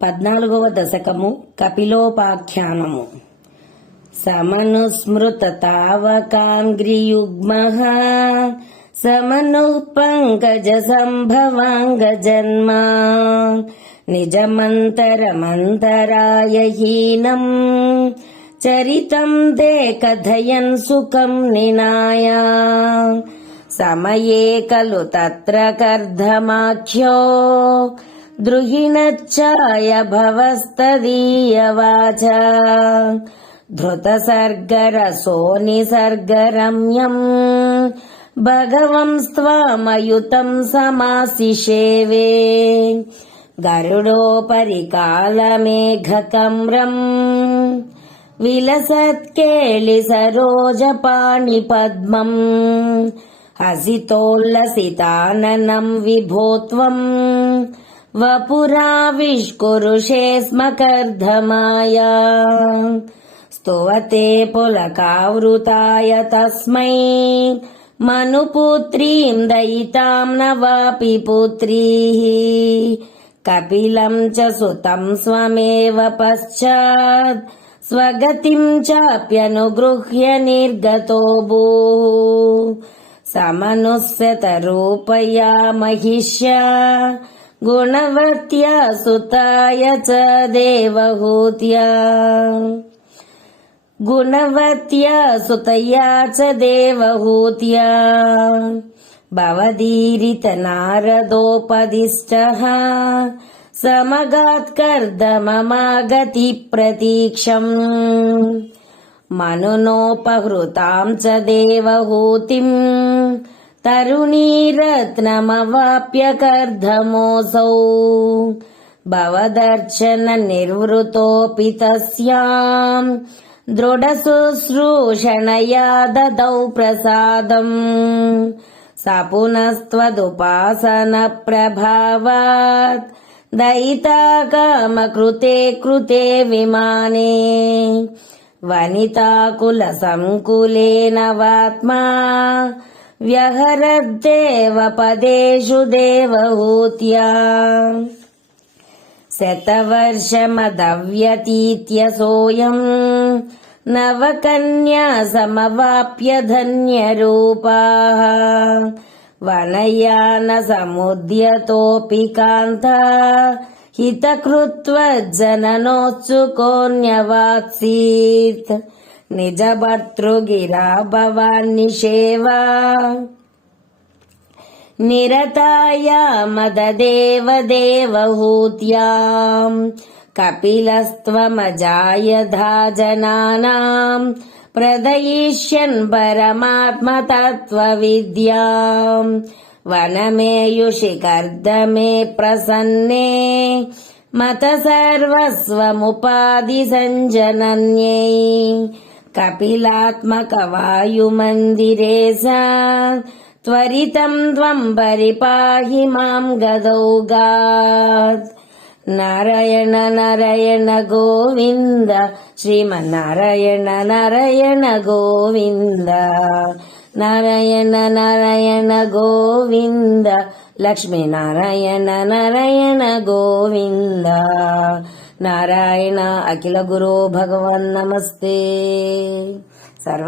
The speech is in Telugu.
14వ దశకము కపిలోపాఖ్యానము. సమనుస్మృతతావకాంగ్రియుగ్మః సమనుః పంకజసంభవాంగజన్మా నిజమంతరమంతరాయ హీనం చరితం దే కథయన్ సుఖం నినాయ సమయే ఖలు తత్ర కర్ధమాఖ్యో ద్రుహిణచ్ఛాయ భవస్తదీయవాచ ధృతసర్గరసో నిసర్గరమ్యం భగవంస్త్వామయుతం సమాసిషేవే గరుడోపరి కాలమేఘకమ్రం విలసత్కేళి సరోజపాణి పద్మం హసితోల్లసితాననం విభోత్వం వపురావిష్కురుషే స్మ కర్ధమాయా స్తువతే పులకావృతాయ తస్మై మనుపుత్రీం దయితాం న వాపి పుత్రీః కపిలం చ సుతం స్వమేవ పశ్చాత్ స్వగతిం చాప్యనుగృహ్య నిర్గతో భూః సమనుస్సత రూపయా మహిష్యా గుణవత్యా సుతాయ చ దేవహూత్యా గుణవత్యా సుతయా చ దేవహూత్యా భవదీరిత నారదోపదిష్టః సమగాత్కర్దమమాగతి ప్రతీక్షం మనునోపహృతాం చ దేవహూతిం తరుణీరత్నమవాప్య కర్ధమోసౌ భవదర్శన నిర్వృతోపి తస్యాం దృఢశుశ్రూషణయా దదౌ ప్రసాదం సపునస్త్వదుపాసన ప్రభావాత్ దయితా కామకృతే కృతే విమానే వనితాకుల సంకులేన వాత్మా వ్యహరద్దేవ పదేషు దేవహూత్యా శతవర్షమదవ్యతీత్య సోయం నవకన్యా సమవాప్య ధన్యరూపాః వనయాన సముద్యతోపి కాంతా హితకృత్వజ్జననోత్సుకోన్యవాత్సీత్ నిజభర్తృగిరా భవాన్నిషేవా నిరతాయా మదదేవ దేవహూత్యాం కపిలస్త్వమజాయధా జనానాం ప్రదయిష్యన్ పరమాత్మతత్వవిద్యాం వనమేయుషి కర్దమే ప్రసన్నే మత సర్వస్వముపాధి సంజనన్యై కపిలాత్మక వాయుమందిరే సా త్వరితం త్వం పరిపాహి మాం గదౌగాత్. నారాయణ నారాయణ గోవింద శ్రీమన్నారాయణ నారాయణ గోవింద నారాయణ నారాయణ గోవింద లక్ష్మీనారాయణ నారాయణ గోవింద నారాయణ అఖిల గురో భగవన్ నమస్తే. సర్వ